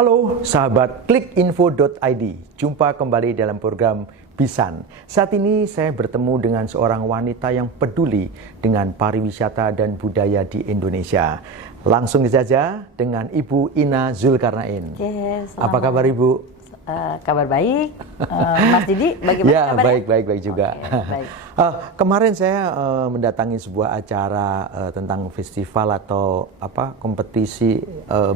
Halo sahabat klikinfo.id, jumpa kembali dalam program Bisan. Saat ini saya bertemu dengan seorang wanita yang peduli dengan pariwisata dan budaya di Indonesia. Langsung saja dengan Ibu Ina Zulkarnain. Apa kabar Ibu? Kabar baik. Mas Didi, bagaimana ya, kabarnya? baik juga. Oke, baik. Kemarin saya mendatangi sebuah acara tentang festival atau kompetisi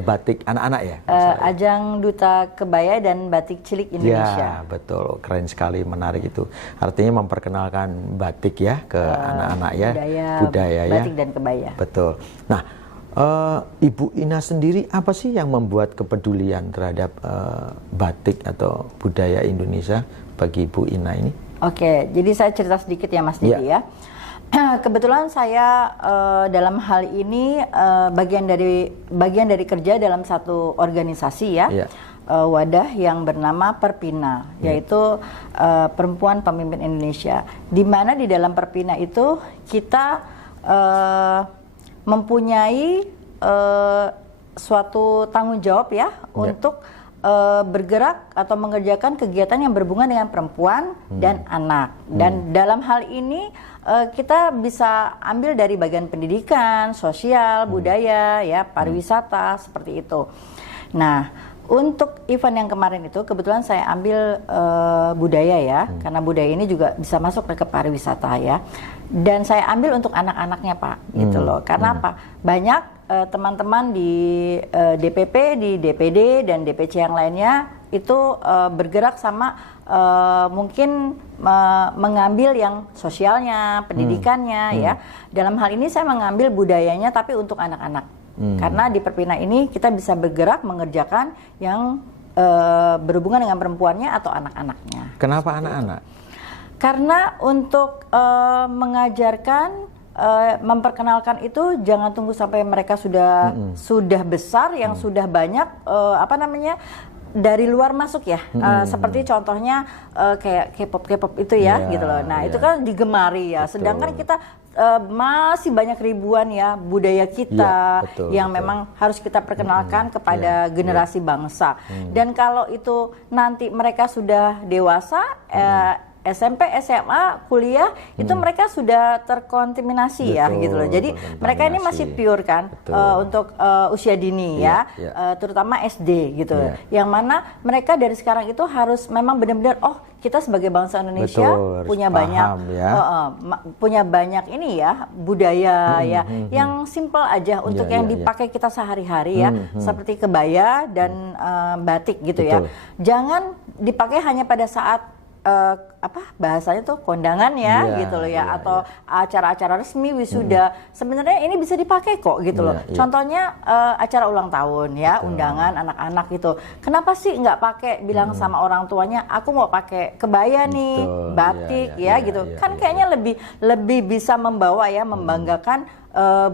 batik anak-anak ya. Ajang Duta Kebaya dan Batik Cilik Indonesia. Ya, betul. Keren sekali, menarik itu. Artinya memperkenalkan batik ya ke anak-anak ya. Budaya ya. Batik dan kebaya. Betul. Nah, Ibu Ina sendiri apa sih yang membuat kepedulian terhadap batik atau budaya Indonesia bagi Ibu Ina ini? Oke, jadi saya cerita sedikit ya Mas Didi ya. Kebetulan saya dalam hal ini bagian dari kerja dalam satu organisasi ya. Wadah yang bernama Perpina, yaitu Perempuan Pemimpin Indonesia. Di mana di dalam Perpina itu kita mempunyai suatu tanggung jawab ya untuk bergerak atau mengerjakan kegiatan yang berhubungan dengan perempuan dan anak. Dan dalam hal ini kita bisa ambil dari bagian pendidikan, sosial, budaya, ya, pariwisata seperti itu. Nah, untuk event yang kemarin itu kebetulan saya ambil budaya ya, karena budaya ini juga bisa masuk ke pariwisata ya. Dan saya ambil untuk anak-anaknya Pak, gitu loh. Karena apa? Banyak teman-teman di DPP, di DPD dan DPC yang lainnya itu bergerak sama mungkin mengambil yang sosialnya, pendidikannya ya. Dalam hal ini saya mengambil budayanya tapi untuk anak-anak. Karena di Perpina ini kita bisa bergerak mengerjakan yang berhubungan dengan perempuannya atau anak-anaknya. Kenapa anak-anak? Karena untuk mengajarkan, memperkenalkan itu jangan tunggu sampai mereka sudah besar, yang sudah banyak dari luar masuk ya. Seperti contohnya kayak K-pop itu ya, gitu loh. Nah itu kan digemari ya. Sedangkan kita masih banyak ribuan ya budaya kita yang memang harus kita perkenalkan kepada generasi bangsa. Dan kalau itu nanti mereka sudah dewasa, SMP, SMA, kuliah, itu mereka sudah terkontaminasi ya gitu loh. Jadi mereka ini masih pure kan untuk usia dini ya, terutama SD gitu. Yang mana mereka dari sekarang itu harus memang benar-benar kita sebagai bangsa Indonesia punya banyak punya banyak ini ya budaya ya yang simple aja untuk yang dipakai kita sehari-hari ya, seperti kebaya dan batik gitu ya. Jangan dipakai hanya pada saat bahasanya tuh kondangan ya gitu loh ya, atau acara-acara resmi, wisuda. Sebenarnya ini bisa dipakai kok gitu loh. Contohnya acara ulang tahun ya, undangan anak-anak gitu. Kenapa sih nggak pakai bilang sama orang tuanya, aku mau pakai kebaya nih, batik gitu. Kan kayaknya lebih bisa membawa ya, membanggakan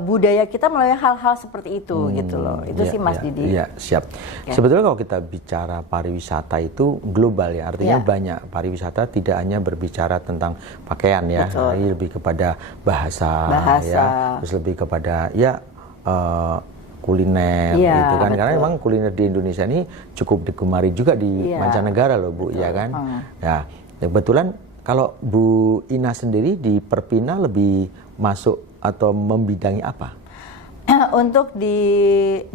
budaya kita melalui hal-hal seperti itu gitu loh. Itu sih Mas Didi. Iya, siap. Sebetulnya kalau kita bicara pariwisata itu global ya, artinya banyak. Pariwisata tidak hanya berbicara tentang pakaian ya, tapi lebih kepada bahasa. Ya, terus lebih kepada kuliner gitu kan. Karena memang kuliner di Indonesia ini cukup digemari juga di mancanegara loh Bu, ya kan. Ya, kebetulan kalau Bu Ina sendiri di Perpina lebih masuk atau membidangi apa? Untuk di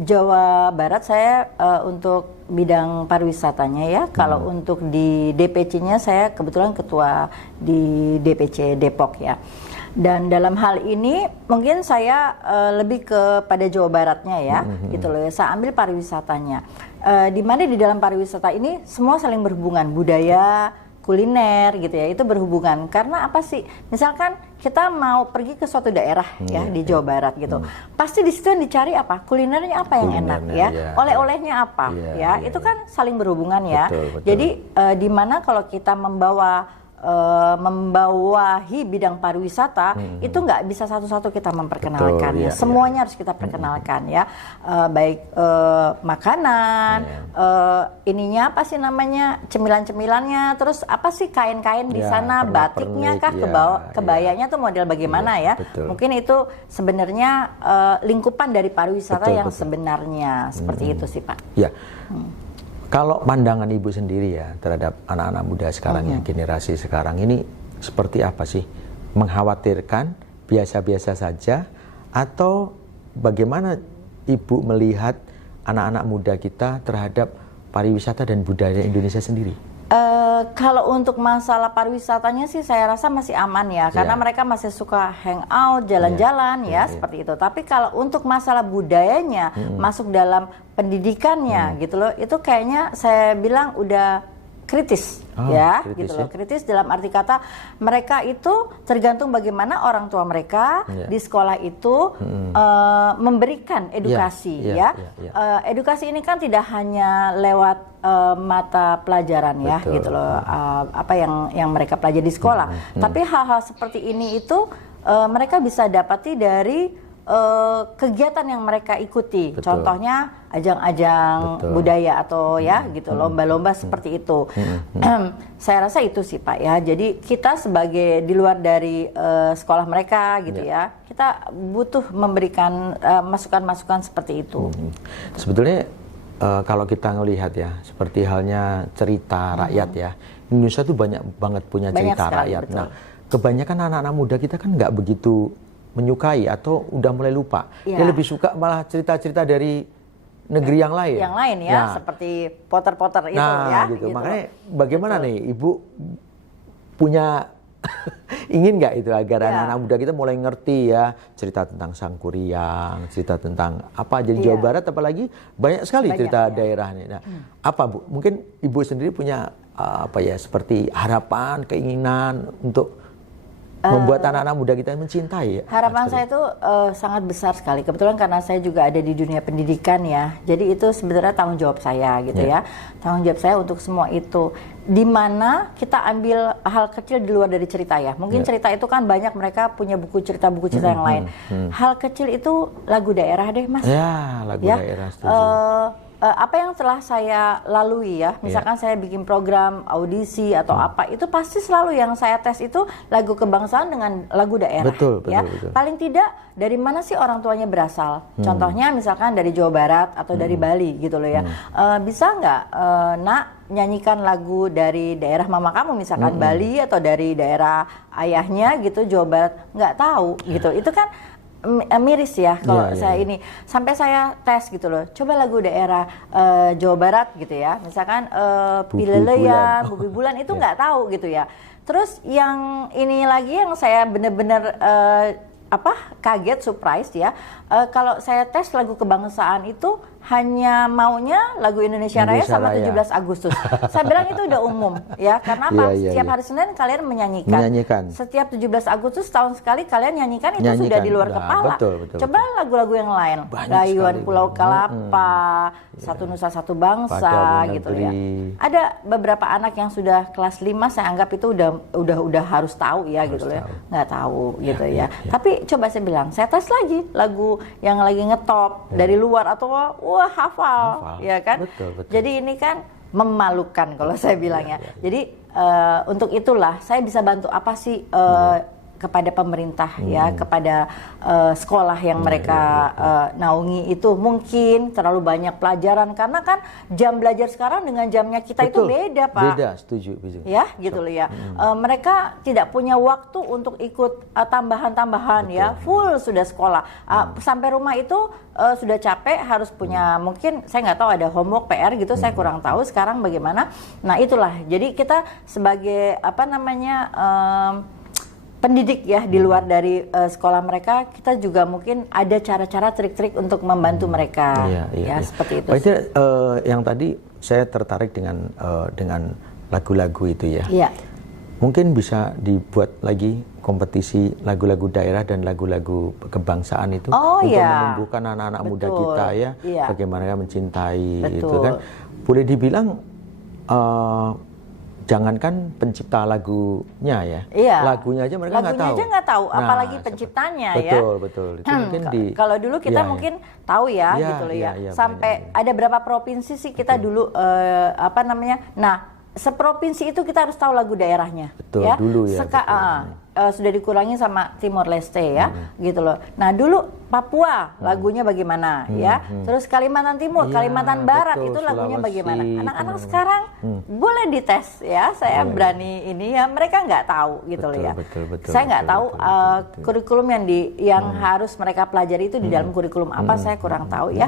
Jawa Barat saya untuk bidang pariwisatanya ya. Kalau untuk di DPC-nya saya kebetulan ketua di DPC Depok ya. Dan dalam hal ini mungkin saya lebih kepada Jawa Baratnya ya, gitu loh. Saya ambil pariwisatanya. Di mana di dalam pariwisata ini semua saling berhubungan, budaya, kuliner gitu ya, itu berhubungan. Karena apa sih? Misalkan kita mau pergi ke suatu daerah ya di Jawa Barat gitu, pasti di situ yang dicari apa? Kulinernya apa yang enak ya? Oleh-olehnya apa ya? Itu kan saling berhubungan ya. Jadi di mana kalau kita membawahi bidang pariwisata itu nggak bisa satu-satu kita memperkenalkan ya. Semuanya harus kita perkenalkan ya, baik makanan, ininya apa sih namanya, cemilan-cemilannya, terus apa sih kain-kain di sana, batiknya kah, kebayanya tuh model bagaimana ya. Mungkin itu sebenarnya lingkupan dari pariwisata yang sebenarnya seperti itu sih Pak. Ya. Kalau pandangan Ibu sendiri ya terhadap anak-anak muda sekarang ya, generasi sekarang ini seperti apa sih? Mengkhawatirkan, biasa-biasa saja, atau bagaimana Ibu melihat anak-anak muda kita terhadap pariwisata dan budaya Indonesia sendiri? Kalau untuk masalah pariwisatanya sih saya rasa masih aman ya, karena mereka masih suka hangout, jalan-jalan seperti itu. Tapi kalau untuk masalah budayanya masuk dalam pendidikannya gitu loh, itu kayaknya saya bilang udah kritis kritis gitu loh. Kritis dalam arti kata mereka itu tergantung bagaimana orang tua mereka di sekolah itu memberikan edukasi edukasi ini kan tidak hanya lewat mata pelajaran ya gitu loh, apa yang mereka pelajari di sekolah, tapi hal-hal seperti ini itu mereka bisa dapati dari kegiatan yang mereka ikuti. Contohnya ajang-ajang budaya atau gitu lomba-lomba seperti itu. Saya rasa itu sih Pak ya. Jadi kita sebagai di luar dari sekolah mereka gitu ya, kita butuh memberikan masukan-masukan seperti itu. Sebetulnya kalau kita ngelihat ya, seperti halnya cerita rakyat ya, Indonesia tuh banyak banget punya cerita rakyat. Betul. Nah, kebanyakan anak-anak muda kita kan nggak begitu menyukai atau udah mulai lupa. Dia lebih suka malah cerita-cerita dari negeri yang lain. Yang lain ya, seperti Potter-Potter itu ya. Gitu. Makanya bagaimana nih Ibu punya ingin nggak itu agar anak-anak muda kita mulai ngerti ya cerita tentang Sangkuriang, cerita tentang apa jadi Jawa Barat, apalagi banyak sekali cerita daerahnya. Nah, apa Bu? Mungkin Ibu sendiri punya apa ya seperti harapan, keinginan untuk membuat anak-anak muda kita mencintai. Harapan saya itu sangat besar sekali. Kebetulan karena saya juga ada di dunia pendidikan ya. Jadi itu sebenarnya tanggung jawab saya gitu ya. Tanggung jawab saya untuk semua itu. Di mana kita ambil hal kecil di luar dari cerita ya. Mungkin cerita itu kan banyak, mereka punya buku cerita yang lain. Hal kecil itu lagu daerah deh Mas. Ya, lagu daerah setuju. Apa yang telah saya lalui ya, misalkan saya bikin program audisi atau apa, itu pasti selalu yang saya tes itu lagu kebangsaan dengan lagu daerah. Betul. Paling tidak dari mana sih orang tuanya berasal. Contohnya misalkan dari Jawa Barat atau dari Bali gitu loh ya. Bisa nggak nak nyanyikan lagu dari daerah mama kamu misalkan Bali, atau dari daerah ayahnya gitu Jawa Barat, nggak tahu gitu. Itu kan miris ya kalau saya ini sampai saya tes gitu loh, coba lagu daerah Jawa Barat gitu ya, misalkan Pileleyan, Bubi Bulan itu nggak tahu gitu ya. Terus yang ini lagi yang saya bener-bener kaget, surprise ya, kalau saya tes lagu kebangsaan itu hanya maunya lagu Indonesia Raya sama 17 Agustus. Saya bilang itu udah umum ya, karena apa? Setiap hari Senin kalian menyanyikan. Setiap 17 Agustus tahun sekali kalian nyanyikan, itu sudah di luar kepala. Betul. Coba lagu-lagu yang lain, Rayuan Pulau Kalapa, Satu Nusa Satu Bangsa gitu ya. Ada beberapa anak yang sudah kelas 5 saya anggap itu udah harus tahu ya gitu ya. Nggak tahu gitu ya. Tapi coba saya bilang, saya tes lagi lagu yang lagi ngetop dari luar atau hafal ya kan. Betul. Jadi ini kan memalukan kalau saya bilang ya. Jadi untuk itulah saya bisa bantu apa sih kepada pemerintah ya, kepada sekolah yang mereka naungi itu mungkin terlalu banyak pelajaran, karena kan jam belajar sekarang dengan jamnya kita itu beda Pak. Beda, setuju. Ya gitu loh ya. Mereka tidak punya waktu untuk ikut tambahan-tambahan ya, full sudah sekolah. Sampai rumah itu sudah capek, harus punya mungkin saya nggak tahu ada homework PR gitu, saya kurang tahu sekarang bagaimana. Nah itulah, jadi kita sebagai pendidik ya di luar dari sekolah mereka, kita juga mungkin ada cara-cara, trik-trik untuk membantu mereka. Seperti itu. Pak Ida, yang tadi saya tertarik dengan lagu-lagu itu ya. Mungkin bisa dibuat lagi kompetisi lagu-lagu daerah dan lagu-lagu kebangsaan itu untuk menumbuhkan anak-anak muda kita ya, bagaimana mencintai itu kan. Boleh dibilang jangankan pencipta lagunya ya, lagunya aja mereka nggak tahu. Lagunya aja nggak tahu, apalagi penciptanya ya. Betul. Itu mungkin kalau dulu kita mungkin tahu ya, gitu loh ya. Sampai ada berapa provinsi sih kita dulu Nah, seprovinsi itu kita harus tahu lagu daerahnya. Betul, ya. Dulu ya. Sudah dikurangi sama Timor Leste ya, gitu loh. Nah dulu Papua lagunya bagaimana ya. Terus Kalimantan Timur, Kalimantan Barat betul, itu lagunya Sulawesi, bagaimana. Anak-anak sekarang boleh dites ya. Saya berani ini ya, mereka nggak tahu gitu loh ya. Saya nggak tahu kurikulum yang harus mereka pelajari itu di dalam kurikulum apa, saya kurang tahu ya.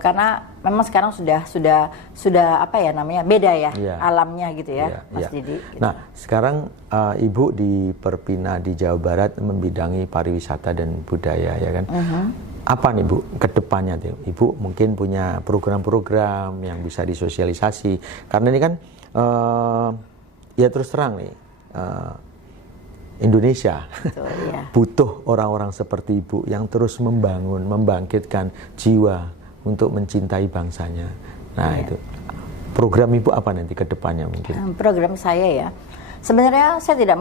Karena memang sekarang sudah apa ya namanya, beda ya alamnya gitu ya, Mas Didi. Gitu. Nah, sekarang Ibu di Perpina di Jawa Barat membidangi pariwisata dan budaya ya kan. Apa nih Bu kedepannya tuh? Ibu mungkin punya program-program yang bisa disosialisasi. Karena ini kan ya terus terang nih Indonesia Betul, ya. butuh orang-orang seperti Ibu yang terus membangun, membangkitkan jiwa untuk mencintai bangsanya. Nah itu program Ibu apa nanti kedepannya mungkin? Program saya ya. Sebenarnya saya tidak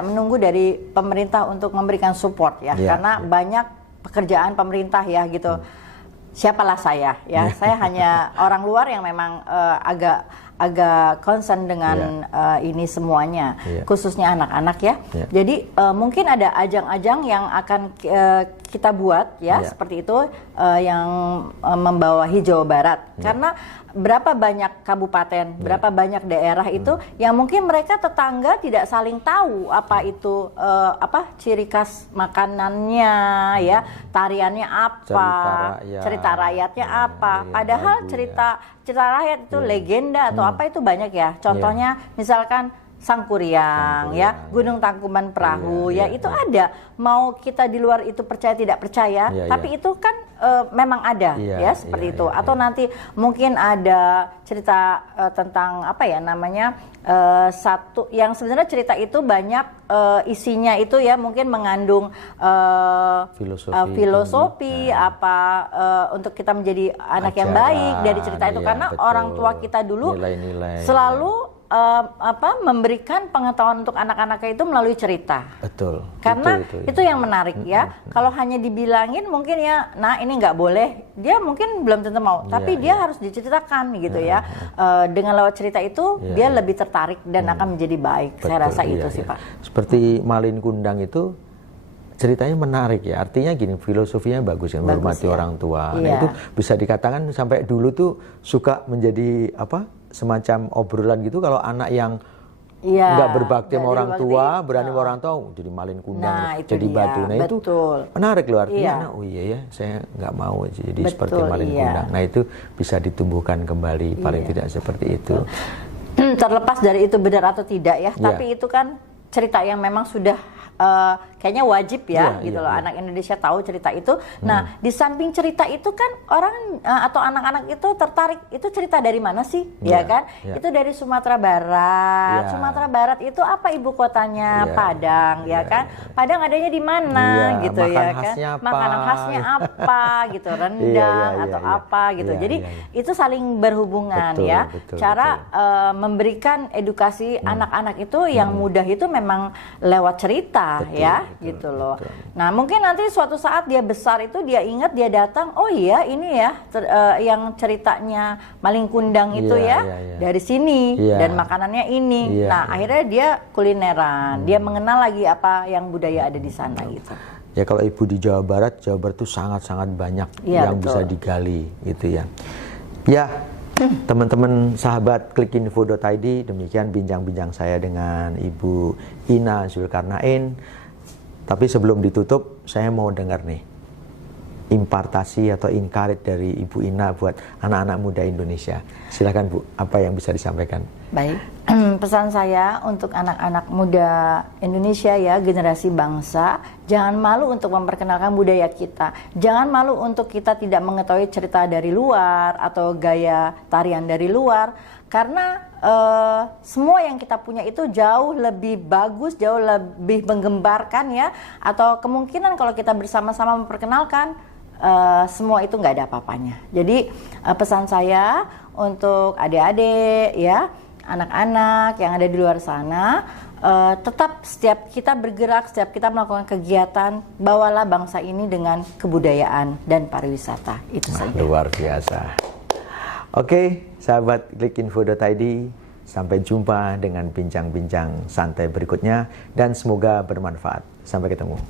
menunggu dari pemerintah untuk memberikan support ya, karena banyak pekerjaan pemerintah ya gitu. Siapalah saya ya, saya hanya orang luar yang memang agak concern dengan ini semuanya, khususnya anak-anak ya. Jadi mungkin ada ajang-ajang yang akan kita buat ya, seperti itu yang membawahi Jawa Barat, karena berapa banyak kabupaten, berapa banyak daerah itu yang mungkin mereka tetangga tidak saling tahu apa itu ciri khas makanannya ya, tariannya apa, cerita rakyatnya apa. Padahal cerita rakyat itu legenda atau apa itu banyak ya. Contohnya misalkan Sangkuriang ya, Gunung Tangkuban Perahu ya, itu ada. Mau kita di luar itu percaya tidak percaya, tapi itu kan memang ada ya seperti itu. Atau nanti mungkin ada cerita tentang apa ya namanya, satu yang sebenarnya cerita itu banyak isinya itu ya mungkin mengandung filosofi untuk kita menjadi anak yang baik dari cerita itu, karena orang tua kita dulu selalu memberikan pengetahuan untuk anak-anaknya itu melalui cerita. Betul. Karena itu yang menarik ya. Kalau hanya dibilangin mungkin ya, nah ini nggak boleh, dia mungkin belum tentu mau. Tapi dia harus diceritakan gitu ya. Dengan lewat cerita itu dia lebih tertarik dan akan menjadi baik. Betul, saya rasa itu sih Pak. Seperti Malin Kundang itu ceritanya menarik ya. Artinya gini, filosofinya bagus ya, menghormati orang tua. Nah, itu bisa dikatakan sampai dulu tuh suka menjadi semacam obrolan gitu, kalau anak yang nggak berbakti sama orang tua, berani sama orang tua, jadi Malin Kundang, jadi batu. Nah itu menarik loh, artinya oh iya ya, saya nggak mau jadi seperti Malin Kundang. Nah itu bisa ditumbuhkan kembali, paling tidak seperti itu. Terlepas dari itu benar atau tidak ya, tapi itu kan cerita yang memang sudah kayaknya wajib ya gitu loh, anak Indonesia tahu cerita itu. Nah di samping cerita itu kan orang atau anak-anak itu tertarik, itu cerita dari mana sih ya kan? Itu dari Sumatera Barat. Sumatera Barat itu apa ibu kotanya? Padang ya kan? Padang adanya di mana gitu ya kan? Makanan khasnya apa gitu, rendang atau apa gitu. Jadi itu saling berhubungan ya. Cara memberikan edukasi anak-anak itu yang mudah itu memang lewat cerita. Gitu loh. Nah mungkin nanti suatu saat dia besar itu dia ingat, dia datang, oh iya ini ya yang ceritanya Malin Kundang itu dari sini dan makanannya ini. Nah akhirnya dia kulineran, dia mengenal lagi apa yang budaya ada di sana gitu. Ya kalau Ibu di Jawa Barat itu sangat-sangat banyak yang bisa digali gitu ya. Ya teman-teman sahabat klikinfo.id, demikian bincang-bincang saya dengan Ibu Ina Zulkarnain. Tapi sebelum ditutup, saya mau dengar nih impartasi atau inkarit dari Ibu Ina buat anak-anak muda Indonesia. Silakan Bu, apa yang bisa disampaikan? Baik, pesan saya untuk anak-anak muda Indonesia ya, generasi bangsa, jangan malu untuk memperkenalkan budaya kita. Jangan malu untuk kita tidak mengetahui cerita dari luar atau gaya tarian dari luar. Karena semua yang kita punya itu jauh lebih bagus, jauh lebih menggembarkan ya. Atau kemungkinan kalau kita bersama-sama memperkenalkan, semua itu nggak ada apa-apanya. Jadi pesan saya untuk adik-adik ya, anak-anak yang ada di luar sana, tetap setiap kita bergerak, setiap kita melakukan kegiatan, bawalah bangsa ini dengan kebudayaan dan pariwisata. Itu saja. Luar biasa. Oke, sahabat klikinfo.id, sampai jumpa dengan bincang-bincang santai berikutnya dan semoga bermanfaat. Sampai ketemu.